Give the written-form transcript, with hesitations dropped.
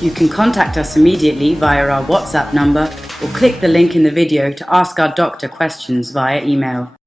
You can contact us immediately via our WhatsApp number or click the link in the video to ask our doctor questions via email.